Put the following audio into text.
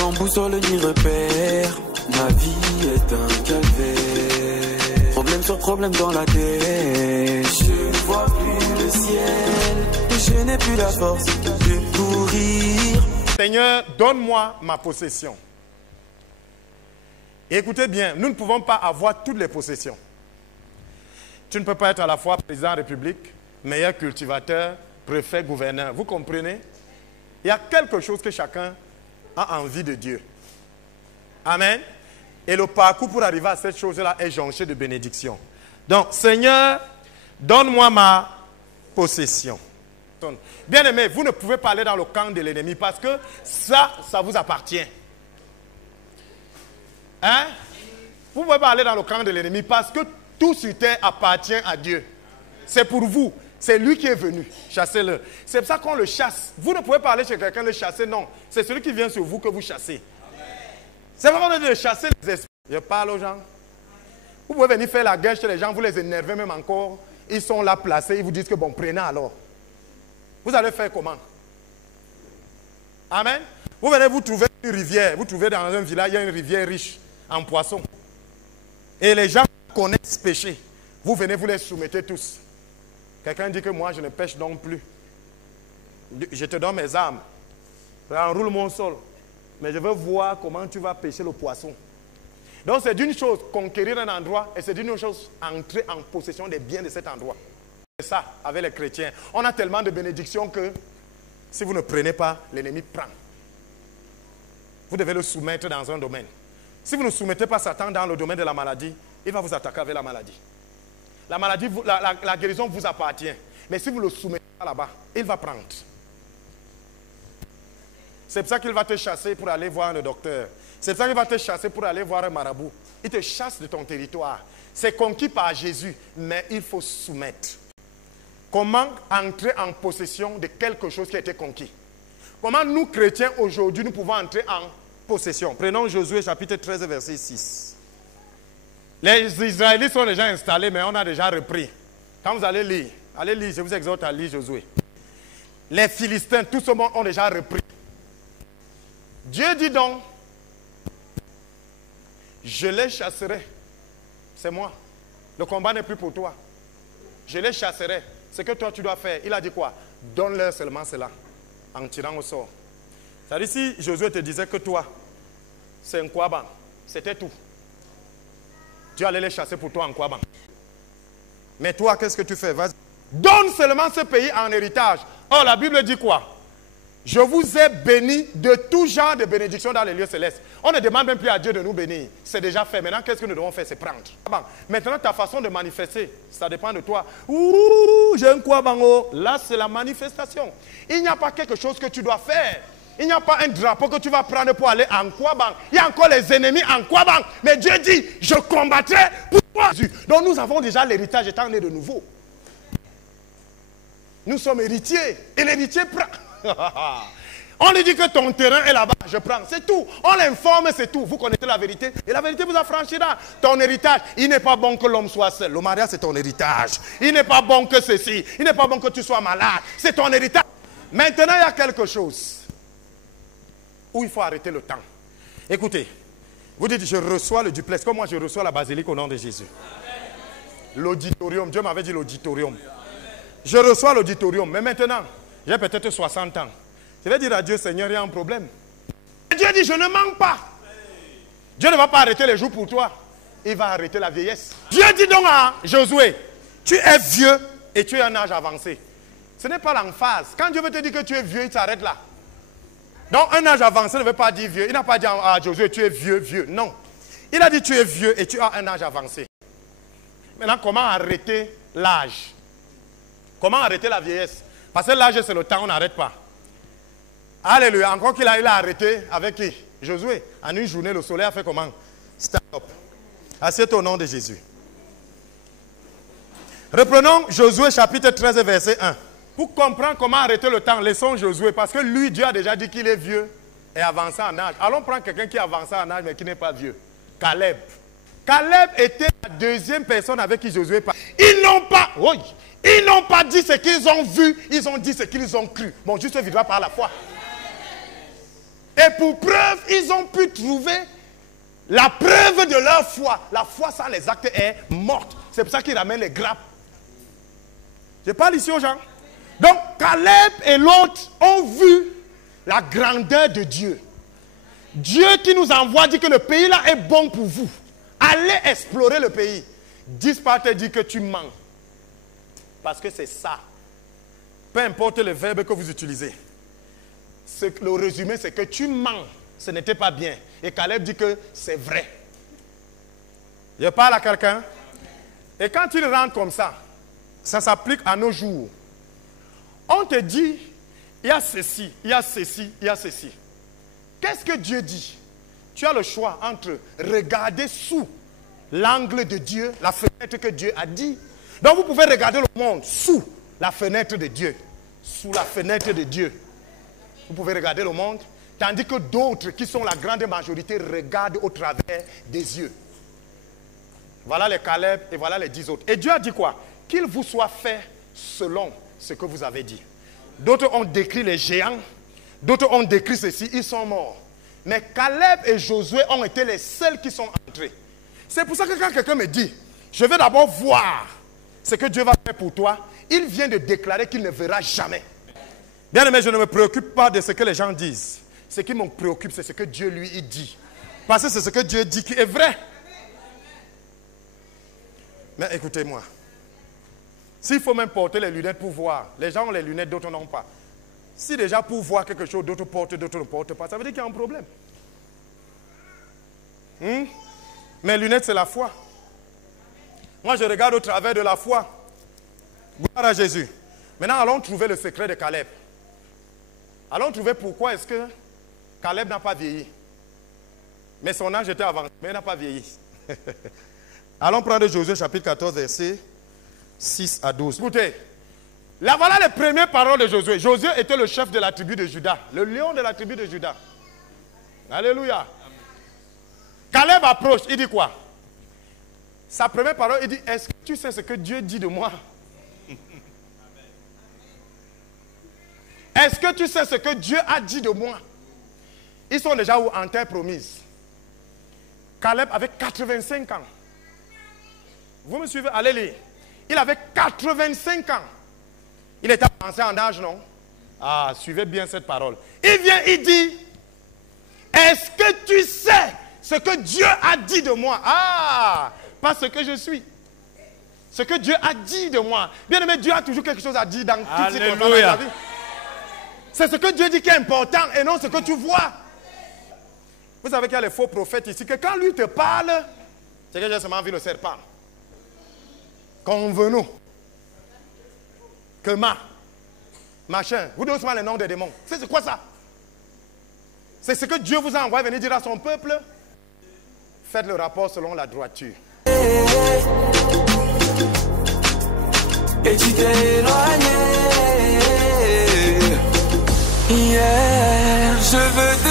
Sans boussole ni repère, ma vie est un calvaire. Problème sur problème dans la tête, je ne vois plus le ciel, et je n'ai plus la force de courir. Seigneur, donne-moi ma possession. Et écoutez bien, nous ne pouvons pas avoir toutes les possessions. Tu ne peux pas être à la fois président de la République, meilleur cultivateur, préfet, gouverneur. Vous comprenez? Il y a quelque chose que chacun a envie de Dieu. Amen. Et le parcours pour arriver à cette chose-là est jonché de bénédictions. Donc, Seigneur, donne-moi ma possession. Bien-aimés, vous ne pouvez pas aller dans le camp de l'ennemi parce que ça vous appartient. Hein? Vous ne pouvez pas aller dans le camp de l'ennemi parce que tout sur terre appartient à Dieu. C'est pour vous. C'est lui qui est venu. Chassez-le. C'est pour ça qu'on le chasse. Vous ne pouvez pas aller chez quelqu'un le chasser, non. C'est celui qui vient sur vous que vous chassez. C'est vraiment de chasser les esprits. Je parle aux gens. Vous pouvez venir faire la guerre chez les gens, vous les énervez même encore. Ils sont là placés, ils vous disent que bon, prenez alors. Vous allez faire comment? Amen. Vous venez vous trouver une rivière. Vous trouvez dans un village, il y a une rivière riche en poissons. Et les gens connaissent pêcher. Vous venez, vous les soumettez tous. Quelqu'un dit que moi, je ne pêche donc plus. Je te donne mes armes. Enroule mon sol. Mais je veux voir comment tu vas pêcher le poisson. Donc c'est d'une chose conquérir un endroit et c'est d'une chose entrer en possession des biens de cet endroit. C'est ça avec les chrétiens. On a tellement de bénédictions que si vous ne prenez pas, l'ennemi prend. Vous devez le soumettre dans un domaine. Si vous ne soumettez pas Satan dans le domaine de la maladie, il va vous attaquer avec la maladie. La maladie, la guérison vous appartient. Mais si vous le soumettez là-bas, il va prendre. C'est pour ça qu'il va te chasser pour aller voir le docteur. C'est pour ça qu'il va te chasser pour aller voir un marabout. Il te chasse de ton territoire. C'est conquis par Jésus, mais il faut soumettre. Comment entrer en possession de quelque chose qui a été conquis? Comment nous, chrétiens, aujourd'hui, nous pouvons entrer en possession? Prenons Josué chapitre 13, verset 6. Les Israélites sont déjà installés, mais on a déjà repris. Quand vous allez lire, je vous exhorte à lire Josué. Les Philistins, tout ce monde ont déjà repris. Dieu dit donc, je les chasserai. C'est moi. Le combat n'est plus pour toi. Je les chasserai. Ce que toi tu dois faire, il a dit quoi? Donne-leur seulement cela, en tirant au sort. C'est-à-dire si Josué te disait que toi, c'est un Kouaban, c'était tout. Tu allais les chasser pour toi en Kouaban. Mais toi, qu'est-ce que tu fais? Vas-y. Donne seulement ce pays en héritage. Oh, la Bible dit quoi? Je vous ai béni de tout genre de bénédictions dans les lieux célestes. On ne demande même plus à Dieu de nous bénir. C'est déjà fait. Maintenant, qu'est-ce que nous devons faire? C'est prendre. Maintenant, ta façon de manifester, ça dépend de toi. Ouh, j'ai un Kouabango. Là, c'est la manifestation. Il n'y a pas quelque chose que tu dois faire. Il n'y a pas un drapeau que tu vas prendre pour aller en Kouaban. Il y a encore les ennemis en Kouaban. Mais Dieu dit, je combattrai pour toi. Donc, nous avons déjà l'héritage étant né de nouveau. Nous sommes héritiers. Et l'héritier prend. On lui dit que ton terrain est là-bas, je prends, c'est tout. On l'informe, c'est tout. Vous connaissez la vérité et la vérité vous affranchira. Ton héritage, il n'est pas bon que l'homme soit seul. Le mariage, c'est ton héritage. Il n'est pas bon que ceci, il n'est pas bon que tu sois malade. C'est ton héritage. Maintenant, il y a quelque chose où il faut arrêter le temps. Écoutez, vous dites, je reçois le duplex, comme moi je reçois la basilique au nom de Jésus. L'auditorium, Dieu m'avait dit l'auditorium. Je reçois l'auditorium, mais maintenant, j'ai peut-être 60 ans. Je vais dire à Dieu, Seigneur, il y a un problème. Et Dieu dit, je ne manque pas. Dieu ne va pas arrêter les jours pour toi. Il va arrêter la vieillesse. Dieu dit donc à Josué, tu es vieux et tu es un âge avancé. Ce n'est pas l'emphase. Quand Dieu veut te dire que tu es vieux, il s'arrête là. Donc un âge avancé ne veut pas dire vieux. Il n'a pas dit à Josué, tu es vieux, vieux. Non. Il a dit, tu es vieux et tu as un âge avancé. Maintenant, comment arrêter l'âge? Comment arrêter la vieillesse? Parce que l'âge, c'est le temps, on n'arrête pas. Alléluia. Encore qu'il a arrêté avec qui? Josué. En une journée, le soleil a fait comment? Stop. Assieds-toi au nom de Jésus. Reprenons Josué chapitre 13, verset 1. Pour comprendre comment arrêter le temps, laissons Josué. Parce que lui, Dieu a déjà dit qu'il est vieux et avancé en âge. Allons prendre quelqu'un qui est avancé en âge mais qui n'est pas vieux. Caleb. Caleb était la deuxième personne avec qui Josué parlait. Ils n'ont pas dit ce qu'ils ont vu, ils ont dit ce qu'ils ont cru. Mon juste vivra par la foi. Et pour preuve, ils ont pu trouver la preuve de leur foi. La foi sans les actes est morte. C'est pour ça qu'ils ramènent les grappes. Je parle ici aux gens. Donc, Caleb et l'autre ont vu la grandeur de Dieu. Dieu qui nous envoie dit que le pays là est bon pour vous. Allez explorer le pays. Disparaît te dit que tu mens. Parce que c'est ça. Peu importe le verbe que vous utilisez. Le résumé, c'est que tu mens. Ce n'était pas bien. Et Caleb dit que c'est vrai. Je parle à quelqu'un. Et quand il rentre comme ça, ça s'applique à nos jours. On te dit, il y a ceci, il y a ceci, il y a ceci. Qu'est-ce que Dieu dit? Tu as le choix entre regarder sous l'angle de Dieu, la fenêtre que Dieu a dit. Donc vous pouvez regarder le monde sous la fenêtre de Dieu. Sous la fenêtre de Dieu. Vous pouvez regarder le monde, tandis que d'autres, qui sont la grande majorité, regardent au travers des yeux. Voilà les Caleb et voilà les 10 autres. Et Dieu a dit quoi? Qu'il vous soit fait selon ce que vous avez dit. D'autres ont décrit les géants, d'autres ont décrit ceci, ils sont morts. Mais Caleb et Josué ont été les seuls qui sont entrés. C'est pour ça que quand quelqu'un me dit, je vais d'abord voir ce que Dieu va faire pour toi, il vient de déclarer qu'il ne verra jamais. Bien aimé, je ne me préoccupe pas de ce que les gens disent. Ce qui me préoccupe, c'est ce que Dieu lui dit. Parce que c'est ce que Dieu dit qui est vrai. Mais écoutez-moi. S'il faut même porter les lunettes pour voir, les gens ont les lunettes, d'autres n'ont pas. Si déjà pour voir quelque chose, d'autres portent, d'autres ne portent pas, ça veut dire qu'il y a un problème. Mes lunettes, c'est la foi. Moi, je regarde au travers de la foi. Gloire à Jésus. Maintenant, allons trouver le secret de Caleb. Allons trouver pourquoi est-ce que Caleb n'a pas vieilli. Mais son âge était avancé, mais il n'a pas vieilli. Allons prendre Josué chapitre 14, versets 6 à 12. Écoutez, là voilà les premières paroles de Josué. Josué était le chef de la tribu de Juda, le lion de la tribu de Juda. Alléluia. Caleb approche, il dit quoi? Sa première parole, il dit, est-ce que tu sais ce que Dieu dit de moi? Est-ce que tu sais ce que Dieu a dit de moi? Ils sont déjà où? En terre promise. Caleb avait 85 ans. Vous me suivez? Allez lire. Il avait 85 ans. Il était avancé en âge, non? Ah, suivez bien cette parole. Il vient, il dit, est-ce que tu sais ce que Dieu a dit de moi? Ah, pas ce que je suis. Ce que Dieu a dit de moi. Bien aimé, Dieu a toujours quelque chose à dire dans toutes ces circonstances de la vie. C'est ce que Dieu dit qui est important et non ce que tu vois. Vous savez qu'il y a les faux prophètes ici, que quand lui te parle, c'est que j'ai seulement vu le serpent. Convenons que machin, vous donnez seulement les noms des démons. C'est quoi ça? C'est ce que Dieu vous a envoyé venir dire à son peuple. Faites le rapport selon la droiture. Et tu t'es éloigné. Hier, je veux